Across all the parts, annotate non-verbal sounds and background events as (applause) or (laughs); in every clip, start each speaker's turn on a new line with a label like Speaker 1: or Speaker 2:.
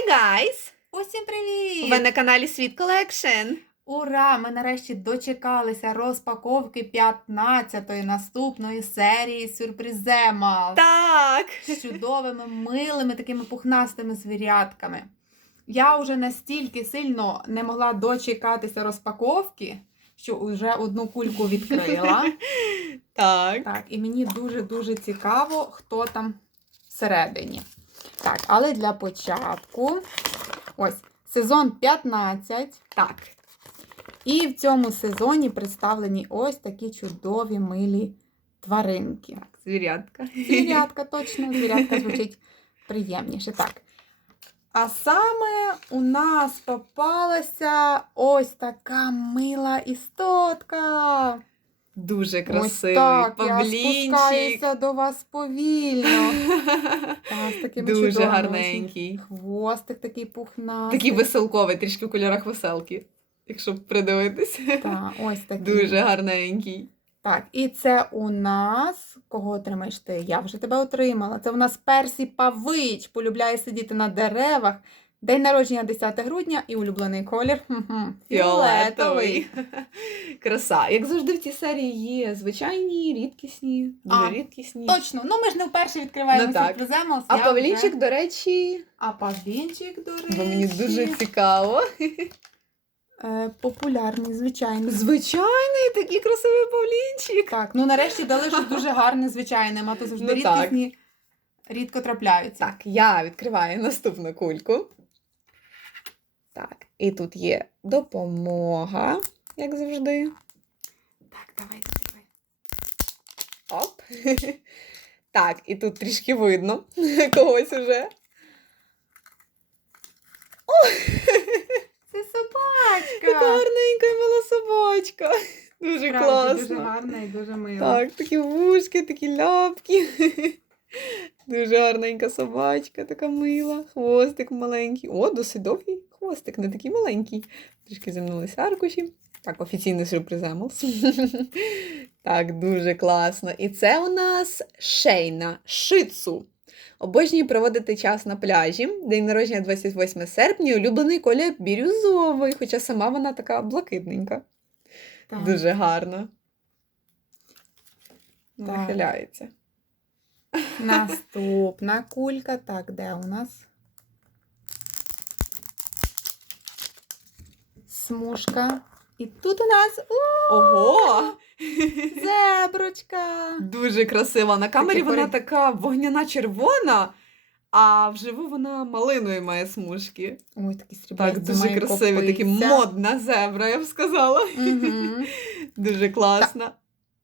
Speaker 1: Hi guys!
Speaker 2: Усім привіт!
Speaker 1: Ви на каналі Світ Collection.
Speaker 2: Ура! Ми нарешті дочекалися розпаковки 15-ї наступної серії сюрприземал
Speaker 1: Так!
Speaker 2: з чудовими, милими, такими пухнастими звірятками. Я вже настільки сильно не могла дочекатися розпаковки, що вже одну кульку відкрила. (laughs)
Speaker 1: Так.
Speaker 2: Так, і мені дуже-дуже цікаво, хто там всередині. Так, але для початку ось сезон 15.
Speaker 1: Так.
Speaker 2: І в цьому сезоні представлені ось такі чудові милі тваринки.
Speaker 1: Звірятка.
Speaker 2: Звірятка, (laughs) точно, звірятка звучить приємніше. Так. А саме у нас попалася ось така мила істотка.
Speaker 1: Дуже
Speaker 2: Ось
Speaker 1: красивий.
Speaker 2: так, я спускаюся до вас повільно. (laughs) Та, з такими
Speaker 1: Дуже
Speaker 2: чудовими
Speaker 1: гарненький.
Speaker 2: Хвостик такий пухнастий.
Speaker 1: Такий веселковий, трішки в кольорах веселки. Якщо придивитись.
Speaker 2: Та, ось (laughs) такий.
Speaker 1: Дуже гарненький.
Speaker 2: Так, і це у нас. Кого отримаєш ти? Я вже тебе отримала. Це у нас Персі Павич. Полюбляє сидіти на деревах. День народження 10 грудня і улюблений колір.
Speaker 1: Фіолетовий. (laughs) Краса. Як завжди в цій серії є звичайні, рідкісні, дуже
Speaker 2: А,
Speaker 1: рідкісні.
Speaker 2: Точно, ну ми ж не вперше відкриваємо
Speaker 1: Ну, так.
Speaker 2: сюрприземос.
Speaker 1: А Павлінчик,
Speaker 2: вже-
Speaker 1: до речі,
Speaker 2: А Павлінчик, до речі.
Speaker 1: бо мені дуже цікаво. (laughs)
Speaker 2: е, популярний, звичайно.
Speaker 1: Звичайний такий красивий Павлінчик.
Speaker 2: Так, ну нарешті дали щось дуже гарне, звичайне, а то (laughs) завжди
Speaker 1: Ну, так.
Speaker 2: рідкісні, рідко трапляються.
Speaker 1: Так, я відкриваю наступну кульку. Так, і тут є допомога, як завжди.
Speaker 2: Так, давай, відкривай.
Speaker 1: Оп. (laughs) Так, і тут трішки видно (laughs) когось уже.
Speaker 2: Це собачка.
Speaker 1: Яка гарненька і мила собачка. (laughs) Дуже
Speaker 2: Справді,
Speaker 1: класно.
Speaker 2: Дуже гарна і дуже мила.
Speaker 1: Так, такі вушки, такі ляпки. Дуже гарненька собачка, така мила. Хвостик маленький. О, досить довгий хвостик, не такий маленький. Трішки зімнулися аркуші. Так, офіційний сюрприземос. (laughs) Так, дуже класно. І це у нас шейна шицу. Обожнюю проводити час на пляжі. День народження 28 серпня. Улюблений колір бірюзовий, хоча сама вона така блакитненька.
Speaker 2: Так.
Speaker 1: Дуже гарно.
Speaker 2: Так.
Speaker 1: Нахиляється.
Speaker 2: Наступна (laughs) кулька. Так, де у нас? Смужка. І тут у нас
Speaker 1: Ого! (laughs)
Speaker 2: зеброчка.
Speaker 1: Дуже красива. На камері
Speaker 2: Таке
Speaker 1: вона така вогняна червона, а вживу вона малиною має смужки.
Speaker 2: Ой, такі
Speaker 1: Так, дуже
Speaker 2: має
Speaker 1: красиві, такі модна зебра, я б сказала.
Speaker 2: Мгм. (laughs)
Speaker 1: Дуже класна.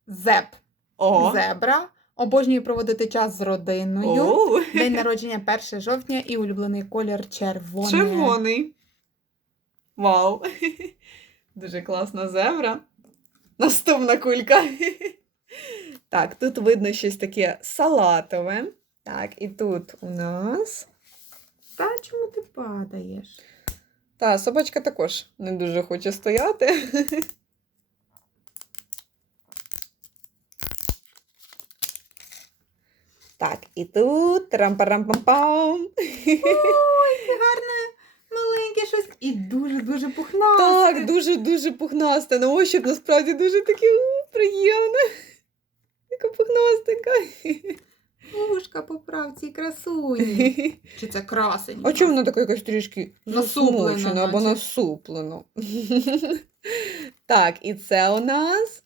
Speaker 2: Зеб.
Speaker 1: О!
Speaker 2: Зебра. Обожнюю проводити час з родиною.
Speaker 1: О!
Speaker 2: День (laughs) народження 1 жовтня і улюблений колір червоний.
Speaker 1: Червоний. Вау! (laughs) Дуже класна зебра. Наступна кулька. (laughs) Так, тут видно щось таке салатове. Так, і тут у нас.
Speaker 2: Та чому ти падаєш?
Speaker 1: Та, собачка також не дуже хоче стояти. (laughs) Так, і тут трам-парам-пам-пам.
Speaker 2: Ой, гарне, маленьке щось. І дуже-дуже пухнасте.
Speaker 1: Так, дуже-дуже пухнасте. На ощуп насправді дуже таке приємне. Така пухнастенька.
Speaker 2: Вушка по правці красуні. (laughs) Чи це красень?
Speaker 1: А чому воно таке якось трішки
Speaker 2: Насуплено,
Speaker 1: засмучене або насуплено? Так, і це у нас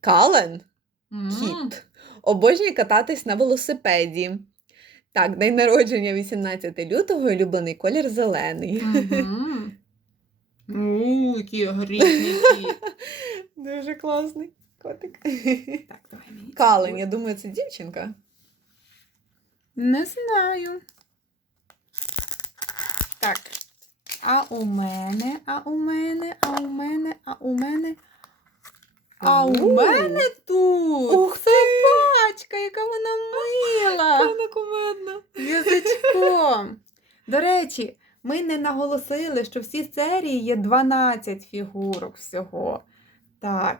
Speaker 1: Кален. Кіт. Обожнює кататись на велосипеді. Так, день народження 18 лютого, улюблений колір зелений.
Speaker 2: мгм. У, який грізний кіт. (laughs)
Speaker 1: Дуже класний котик.
Speaker 2: Так, давай мені. цю
Speaker 1: я думаю, це дівчинка.
Speaker 2: Не знаю. Так. А у мене, а у мене, а у мене, а у мене. А у
Speaker 1: У.
Speaker 2: мене тут
Speaker 1: Ух ти!
Speaker 2: Собачка, яка вона мила.
Speaker 1: Вона кумедна.
Speaker 2: Язичком. (laughs) До речі, ми не наголосили, що всі серії є 12 фігурок всього. Так.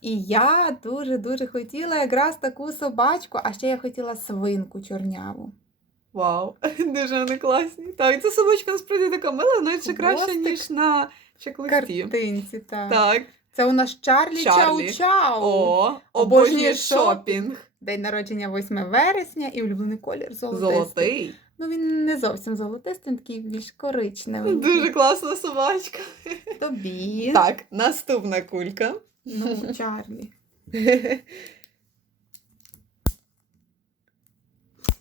Speaker 2: І я дуже-дуже хотіла якраз таку собачку, а ще я хотіла свинку чорняву.
Speaker 1: Вау, (laughs) дуже вони класні. Так, ця собачка насправді така мила, навіть ще краще, ніж на чек-листі.
Speaker 2: Картинці, так.
Speaker 1: Так.
Speaker 2: Це у нас Чарлі,
Speaker 1: Чарлі.
Speaker 2: Чау-Чау.
Speaker 1: О,
Speaker 2: обожнює шопінг. День народження 8 вересня і улюблений колір золотистий.
Speaker 1: Золотий.
Speaker 2: Ну він не зовсім золотистий, він такий більш коричневий.
Speaker 1: Дуже класна собачка.
Speaker 2: Тобі.
Speaker 1: Так, наступна кулька.
Speaker 2: Ну, Чарлі. (laughs)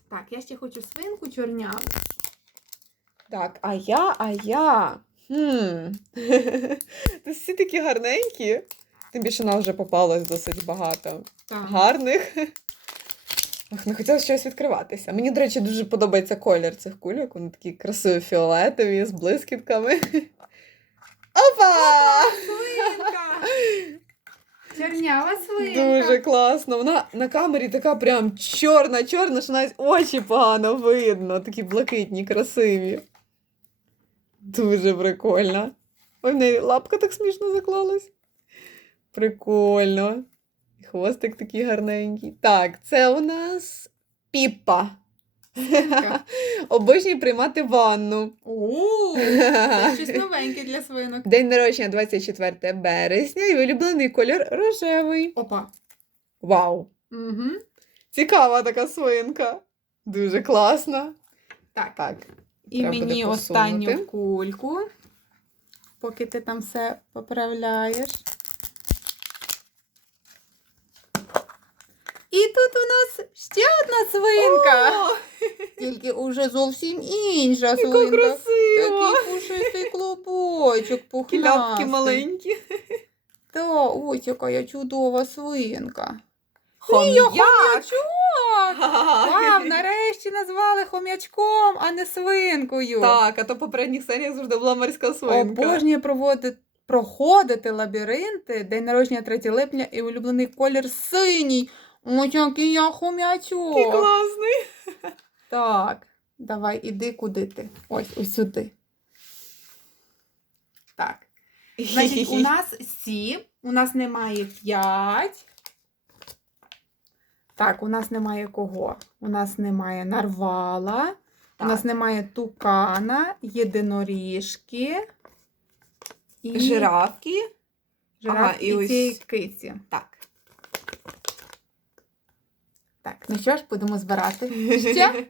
Speaker 2: Так, я ще хочу свинку чорняву.
Speaker 1: Так, а я, а я. Хм. (laughs) Та всі такі гарненькі. Тим більше нам вже попалось досить багато
Speaker 2: Так.
Speaker 1: гарних. Не хотілося щось відкриватися. Мені, до речі, дуже подобається колір цих кульок. Вони такі красиві фіолетові з блискітками. (laughs) Опа!
Speaker 2: Чорнява свинка.
Speaker 1: Дуже класно. Вона на камері така прям чорна-чорна, що навіть очі погано видно. Такі блакитні, красиві. Дуже прикольно. Ой, в неї лапка так смішно заклалась. Прикольно. Хвостик такий гарненький. Так, це у нас.
Speaker 2: Свинка. (laughs)
Speaker 1: Обожнює приймати ванну.
Speaker 2: О, це (laughs) щось новеньке для свинок.
Speaker 1: День народження 24 березня і улюблений колір рожевий.
Speaker 2: Опа.
Speaker 1: Вау!
Speaker 2: Угу.
Speaker 1: Цікава така свинка. Дуже класна.
Speaker 2: Так.
Speaker 1: Так.
Speaker 2: І
Speaker 1: Треба
Speaker 2: мені останню кульку, поки ти там все поправляєш. І тут у нас ще одна свинка.
Speaker 1: О,
Speaker 2: Тільки уже зовсім інша
Speaker 1: яка
Speaker 2: свинка.
Speaker 1: красива!
Speaker 2: Такий пушистий клубочок, пухнастий.
Speaker 1: Кілятки маленькі.
Speaker 2: Та, ось яка я чудова свинка.
Speaker 1: Хом'як!
Speaker 2: Хом'ячок! Вау, нарешті назвали хом'ячком, а не свинкою.
Speaker 1: Так, а то в попередніх серіях завжди була морська свинка.
Speaker 2: Обожнює проводити, проходити лабіринти, день народження 3 липня і улюблений колір синій. Ось який я
Speaker 1: Який
Speaker 2: хом'ячок.
Speaker 1: класний.
Speaker 2: Так, давай, іди куди ти. Ось, ось сюди. Так. Значить, у (laughs) нас сім, у нас немає п'ять. Так, у нас немає кого? У нас немає нарвала, у нас немає тукана, єдиноріжки і
Speaker 1: Жирафки.
Speaker 2: жираф
Speaker 1: Ага, і
Speaker 2: і,
Speaker 1: ось-
Speaker 2: цієї киці.
Speaker 1: Так.
Speaker 2: Так, ну що ж, будемо збирати. (laughs) Ще?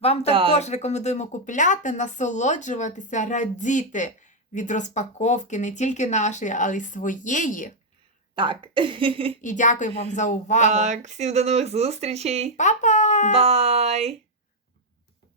Speaker 2: Вам
Speaker 1: Так.
Speaker 2: також рекомендуємо купляти, насолоджуватися, радіти від розпаковки не тільки нашої, але й своєї.
Speaker 1: Так.
Speaker 2: І дякую вам за увагу.
Speaker 1: Так, всім до нових зустрічей.
Speaker 2: Па-па!
Speaker 1: Бай!